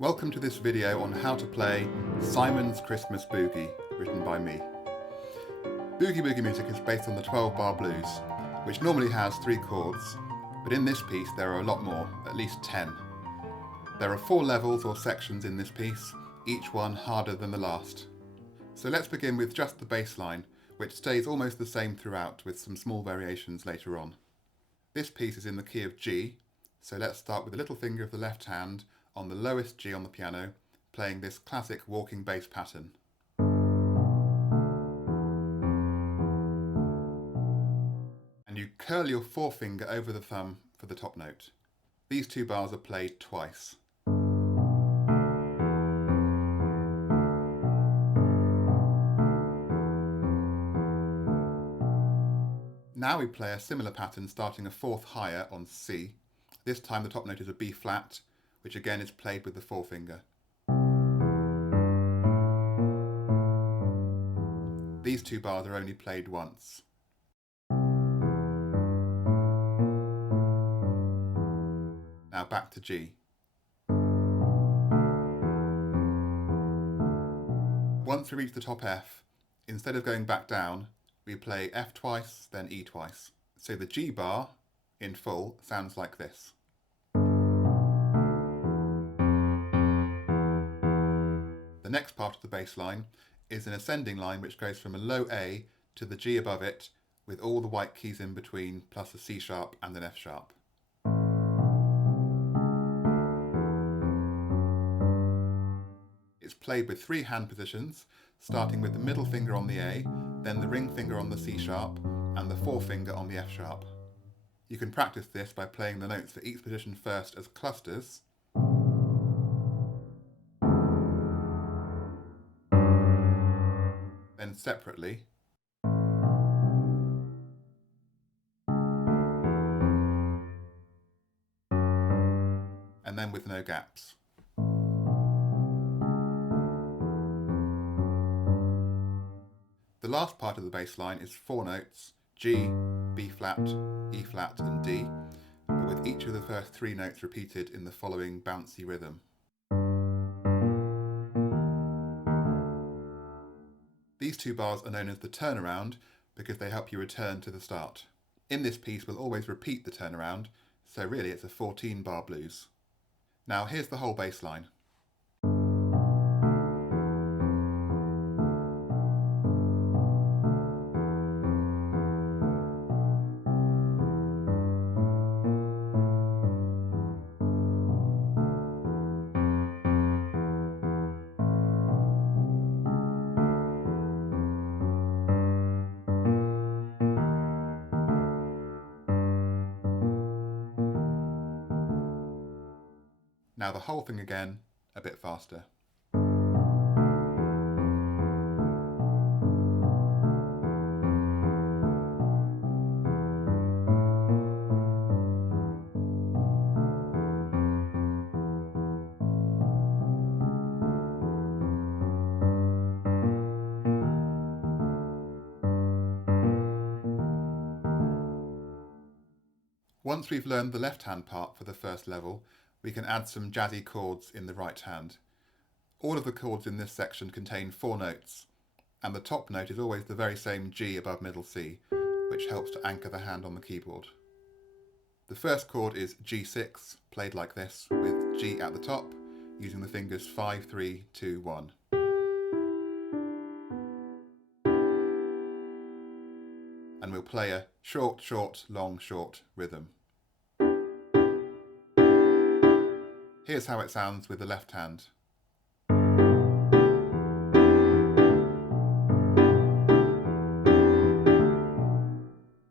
Welcome to this video on how to play Simon's Christmas Boogie, written by me. Boogie Woogie music is based on the 12-bar blues, which normally has 3 chords, but in this piece there are a lot more, at least 10. There are 4 levels or sections in this piece, each one harder than the last. So let's begin with just the bass line, which stays almost the same throughout with some small variations later on. This piece is in the key of G, so let's start with the little finger of the left hand on the lowest G on the piano, playing this classic walking bass pattern. And you curl your forefinger over the thumb for the top note. These 2 bars are played twice. Now we play a similar pattern starting a 4th higher on C. This time the top note is a B flat, which again is played with the forefinger. These 2 bars are only played once. Now back to G. Once we reach the top F, instead of going back down, we play F twice, then E twice. So the G bar, in full, sounds like this. The next part of the bass line is an ascending line which goes from a low A to the G above it, with all the white keys in between, plus a C sharp and an F sharp. It's played with 3 hand positions, starting with the middle finger on the A, then the ring finger on the C sharp, and the forefinger on the F sharp. You can practice this by playing the notes for each position first as clusters, then separately, and then with no gaps. The last part of the bass line is 4 notes, G, B flat, E flat and D, but with each of the first 3 notes repeated in the following bouncy rhythm. These 2 bars are known as the turnaround because they help you return to the start. In this piece we'll always repeat the turnaround, so really it's a 14-bar blues. Now here's the whole bass line. Now the whole thing again, a bit faster. Once we've learned the left-hand part for the first level, we can add some jazzy chords in the right hand. All of the chords in this section contain 4 notes, and the top note is always the very same G above middle C, which helps to anchor the hand on the keyboard. The first chord is G6, played like this, with G at the top, using the fingers 5, 3, 2, 1. And we'll play a short, short, long, short rhythm. Here's how it sounds with the left hand.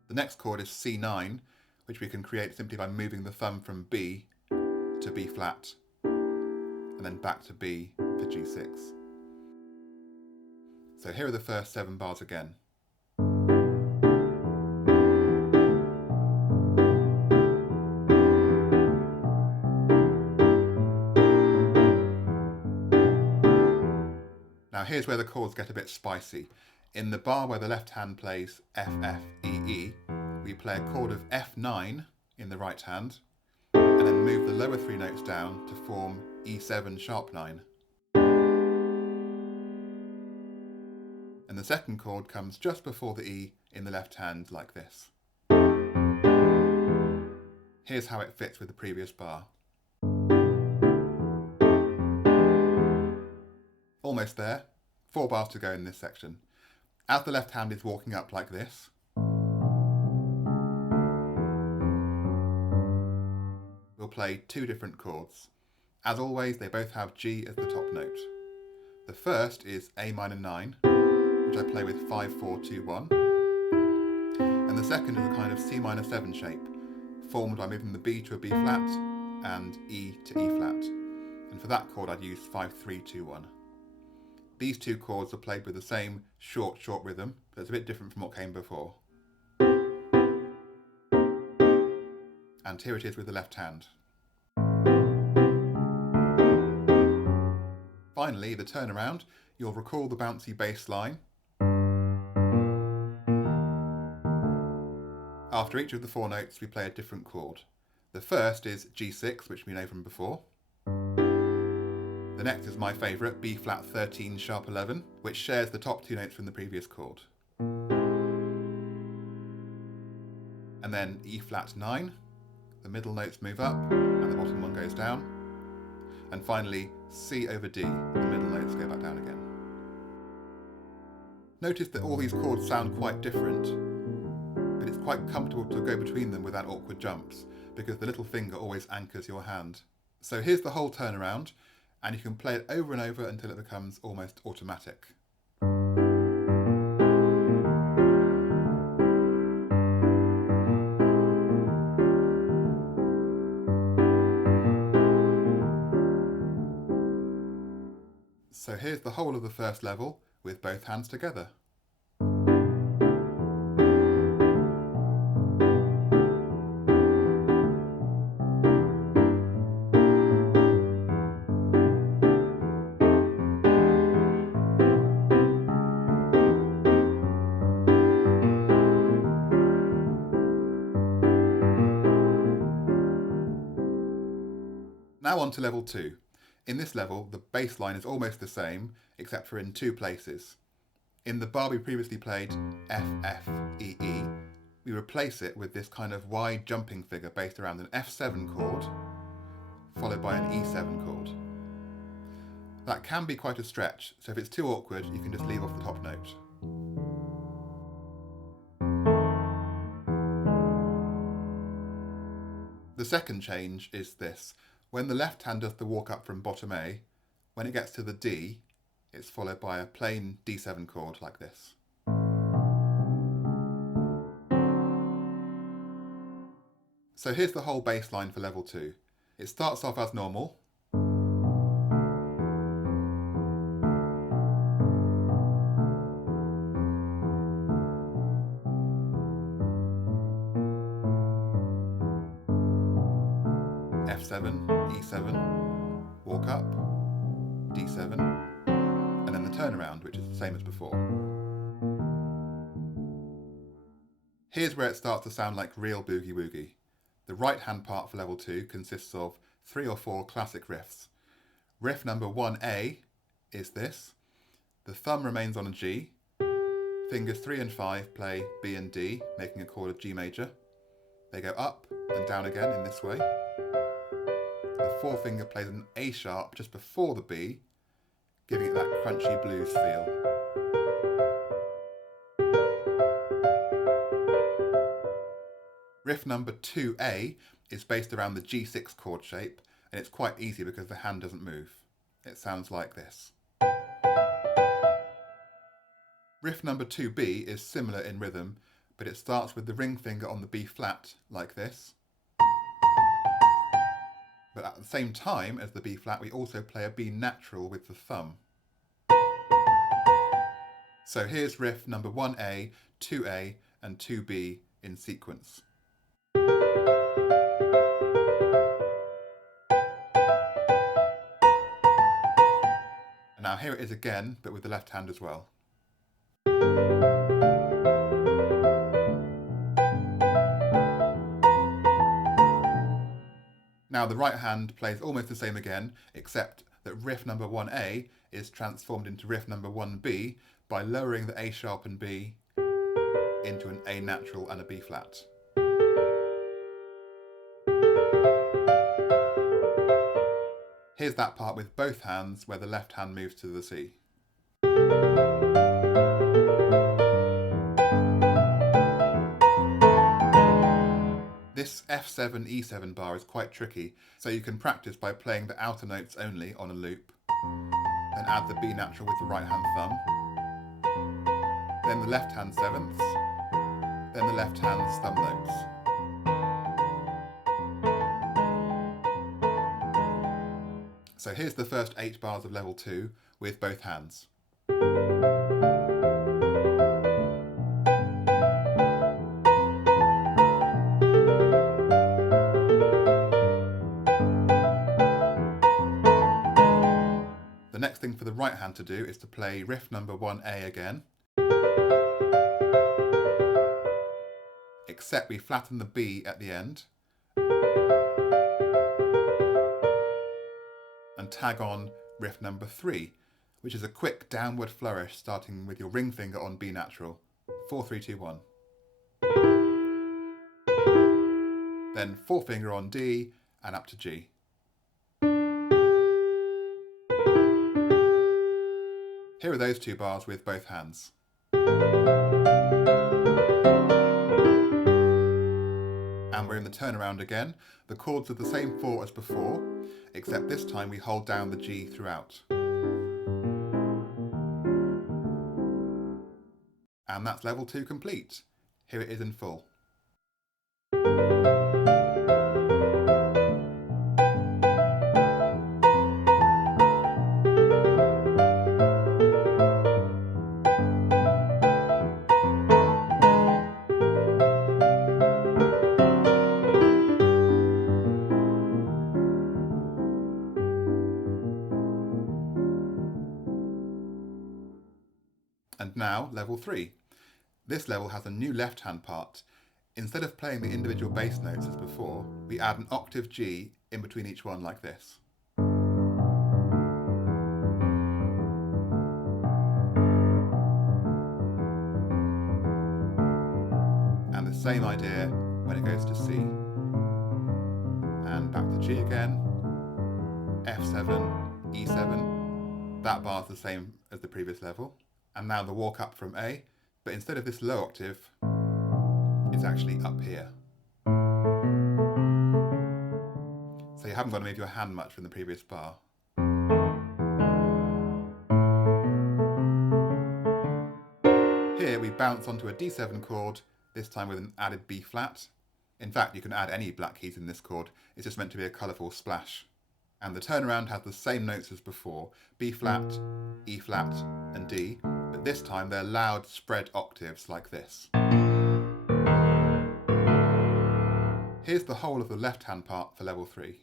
The next chord is C9, which we can create simply by moving the thumb from B to B flat, and then back to B for G6. So here are the first 7 bars again. Now here's where the chords get a bit spicy. In the bar where the left hand plays F, F, E, E, we play a chord of F9 in the right hand, and then move the lower 3 notes down to form E7 sharp 9. And the second chord comes just before the E in the left hand like this. Here's how it fits with the previous bar. Almost there. 4 bars to go in this section. As the left hand is walking up like this, we'll play 2 different chords. As always, they both have G as the top note. The first is A minor 9, which I play with 5, 4, 2, 1. And the second is a kind of C minor 7 shape, formed by moving the B to a B flat and E to E flat. And for that chord I'd use 5, 3, 2, 1. These 2 chords are played with the same short rhythm, but it's a bit different from what came before. And here it is with the left hand. Finally, the turnaround, you'll recall the bouncy bass line. After each of the 4 notes, we play a different chord. The first is G6, which we know from before. The next is my favourite, B flat 13 sharp 11, which shares the top 2 notes from the previous chord. And then E flat 9, the middle notes move up and the bottom one goes down. And finally, C over D, the middle notes go back down again. Notice that all these chords sound quite different, but it's quite comfortable to go between them without awkward jumps, because the little finger always anchors your hand. So here's the whole turnaround, and you can play it over and over until it becomes almost automatic. So here's the whole of the first level with both hands together. Now on to level 2. In this level, the bass line is almost the same, except for in 2 places. In the bar we previously played, F, F, E, E, we replace it with this kind of wide jumping figure based around an F7 chord, followed by an E7 chord. That can be quite a stretch, so if it's too awkward, you can just leave off the top note. The second change is this. When the left hand does the walk up from bottom A, when it gets to the D, it's followed by a plain D7 chord like this. So here's the whole bass line for level 2. It starts off as normal. F7, E7, walk up, D7, and then the turnaround, which is the same as before. Here's where it starts to sound like real boogie woogie. The right hand part for level 2 consists of 3 or 4 classic riffs. Riff number 1A is this. The thumb remains on a G. Fingers 3 and 5 play B and D, making a chord of G major. They go up and down again in this way. The forefinger plays an A sharp just before the B, giving it that crunchy blues feel. Riff number 2A is based around the G6 chord shape, and it's quite easy because the hand doesn't move. It sounds like this. Riff number 2B is similar in rhythm, but it starts with the ring finger on the B flat, like this. But at the same time as the B flat, we also play a B natural with the thumb. So here's riff number 1A, 2A, and 2B in sequence. And now here it is again, but with the left hand as well. Now the right hand plays almost the same again, except that riff number 1A is transformed into riff number 1B by lowering the A sharp and B into an A natural and a B flat. Here's that part with both hands where the left hand moves to the C. This F7 E7 bar is quite tricky, so you can practice by playing the outer notes only on a loop, then add the B natural with the right hand thumb, then the left hand sevenths, then the left hand's thumb notes. So here's the first 8 bars of level 2 with both hands. The next thing for the right hand to do is to play riff number 1A again, except we flatten the B at the end and tag on riff number 3, which is a quick downward flourish starting with your ring finger on B natural. 4, 3, 2, 1. Then forefinger on D and up to G. Here are those 2 bars with both hands. And we're in the turnaround again. The chords are the same 4 as before, except this time we hold down the G throughout. And that's level 2 complete. Here it is in full. And now, level 3. This level has a new left-hand part. Instead of playing the individual bass notes as before, we add an octave G in between each one like this. And the same idea when it goes to C. And back to G again. F7, E7. That bar's the same as the previous level. And now the walk up from A, but instead of this low octave, it's actually up here. So you haven't got to move your hand much from the previous bar. Here we bounce onto a D7 chord, this time with an added B flat. In fact, you can add any black keys in this chord, it's just meant to be a colourful splash. And the turnaround has the same notes as before, B flat, E flat and D, but this time they're loud spread octaves like this. Here's the whole of the left-hand part for level 3.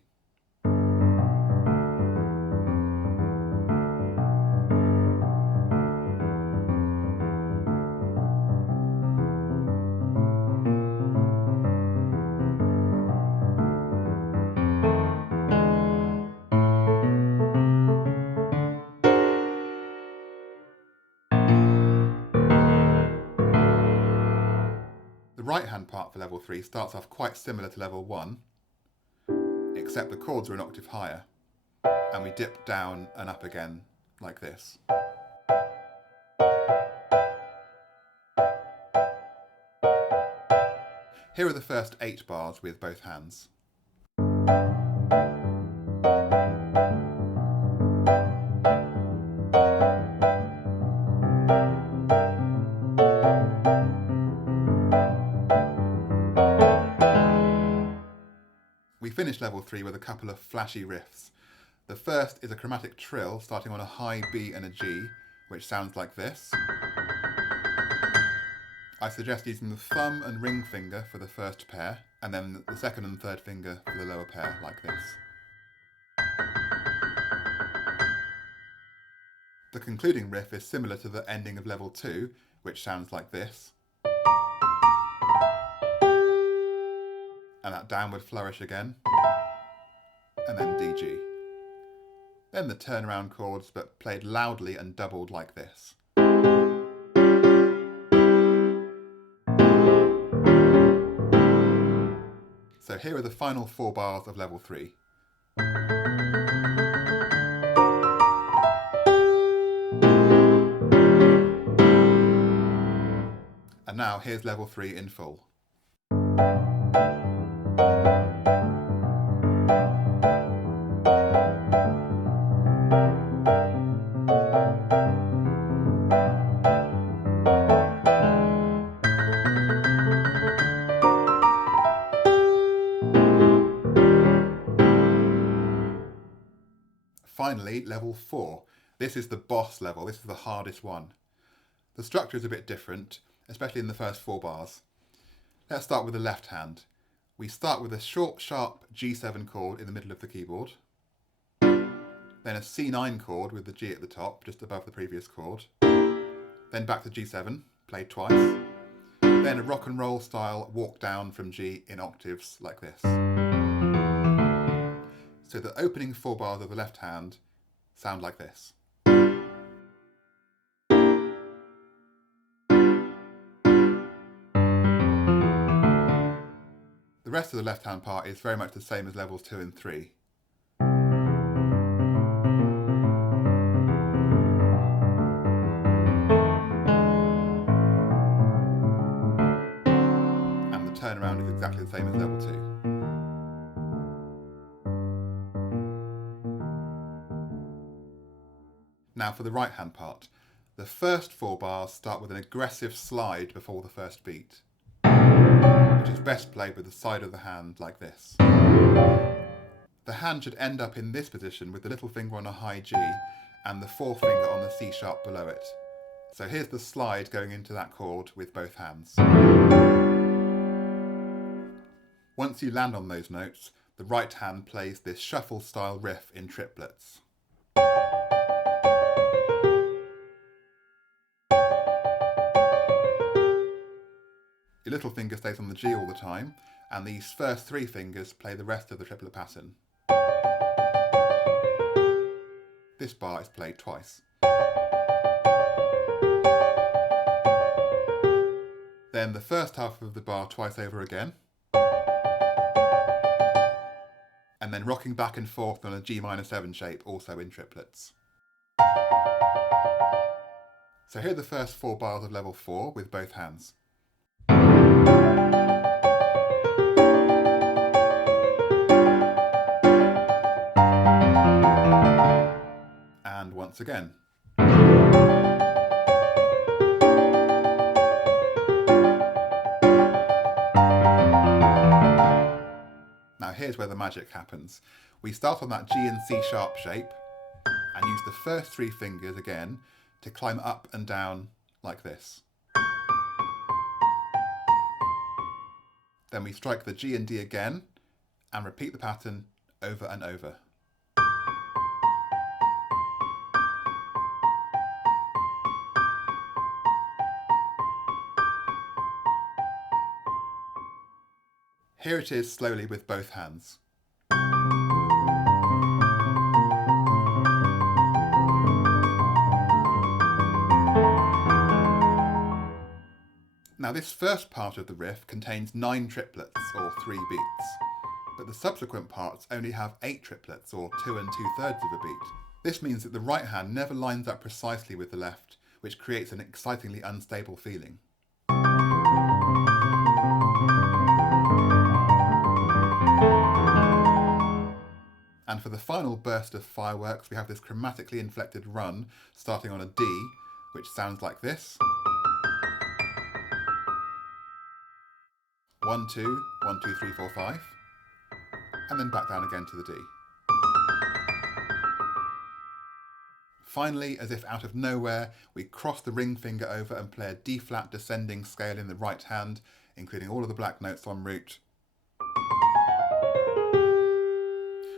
The right-hand part for level 3 starts off quite similar to level 1, except the chords are an octave higher, and we dip down and up again like this. Here are the first 8 bars with both hands. We finish level 3 with a couple of flashy riffs. The first is a chromatic trill starting on a high B and a G, which sounds like this. I suggest using the thumb and ring finger for the first pair, and then the second and third finger for the lower pair, like this. The concluding riff is similar to the ending of level 2, which sounds like this. And that downward flourish again. and then D, G. Then the turnaround chords, but played loudly and doubled like this. So here are the final 4 bars of level 3. And now here's level 3 in full. Finally, level 4. This is the boss level, this is the hardest one. The structure is a bit different, especially in the first 4 bars. Let's start with the left hand. We start with a short, sharp G7 chord in the middle of the keyboard, then a C9 chord with the G at the top, just above the previous chord, then back to G7, played twice, then a rock and roll style walk down from G in octaves like this. So the opening 4 bars of the left hand sound like this. The rest of the left hand part is very much the same as levels 2 and 3. And the turnaround is exactly the same as level 2. Now for the right hand part. The first 4 bars start with an aggressive slide before the first beat, which is best played with the side of the hand like this. The hand should end up in this position with the little finger on a high G and the forefinger on the C sharp below it. So here's the slide going into that chord with both hands. Once you land on those notes, the right hand plays this shuffle style riff in triplets. Your little finger stays on the G all the time, and these first 3 fingers play the rest of the triplet pattern. This bar is played twice. Then the first half of the bar twice over again, and then rocking back and forth on a G minor 7 shape, also in triplets. So here are the first 4 bars of level 4 with both hands. And once again. Now here's where the magic happens. We start on that G and C sharp shape and use the first 3 fingers again to climb up and down like this. Then we strike the G and D again and repeat the pattern over and over. Here it is slowly with both hands. Now this first part of the riff contains 9 triplets, or 3 beats, but the subsequent parts only have 8 triplets, or 2 2/3 of a beat. This means that the right hand never lines up precisely with the left, which creates an excitingly unstable feeling. And for the final burst of fireworks, we have this chromatically inflected run starting on a D, which sounds like this. 1, 2, 1, 2, 3, 4, 5, and then back down again to the D. Finally, as if out of nowhere, we cross the ring finger over and play a D-flat descending scale in the right hand, including all of the black notes en route.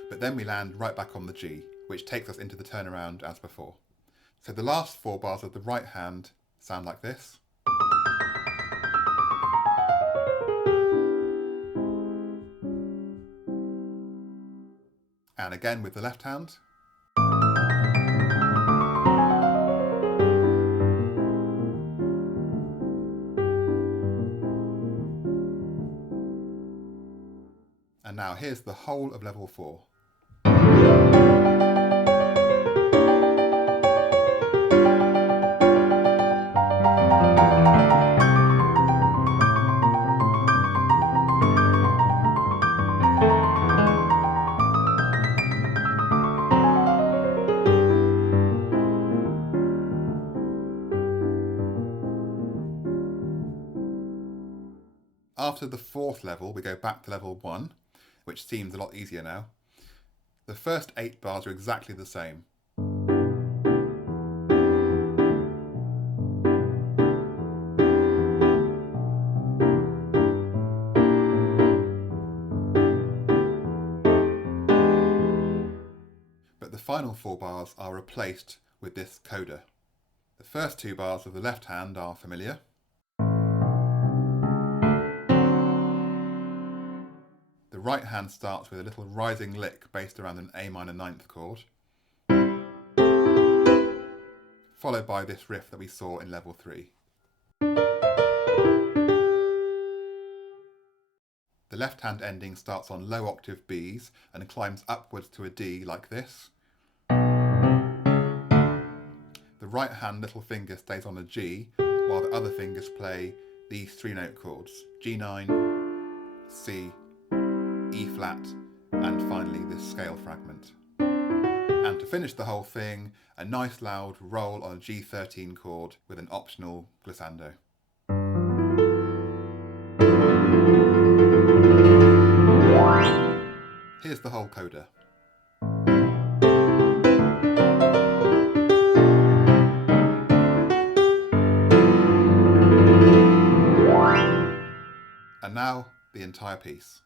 But then we land right back on the G, which takes us into the turnaround as before. So the last 4 bars of the right hand sound like this. and again with the left hand. And now here's the whole of level 4. After the 4th level, we go back to level 1, which seems a lot easier now. The first 8 bars are exactly the same. But the final 4 bars are replaced with this coda. The first 2 bars of the left hand are familiar. The right hand starts with a little rising lick based around an A minor 9th chord, followed by this riff that we saw in level 3. The left hand ending starts on low octave Bs and climbs upwards to a D like this. The right hand little finger stays on a G, while the other fingers play these 3-note chords, G9, C, E flat, and finally this scale fragment. And to finish the whole thing, a nice loud roll on a G13 chord with an optional glissando. Here's the whole coda. And now the entire piece.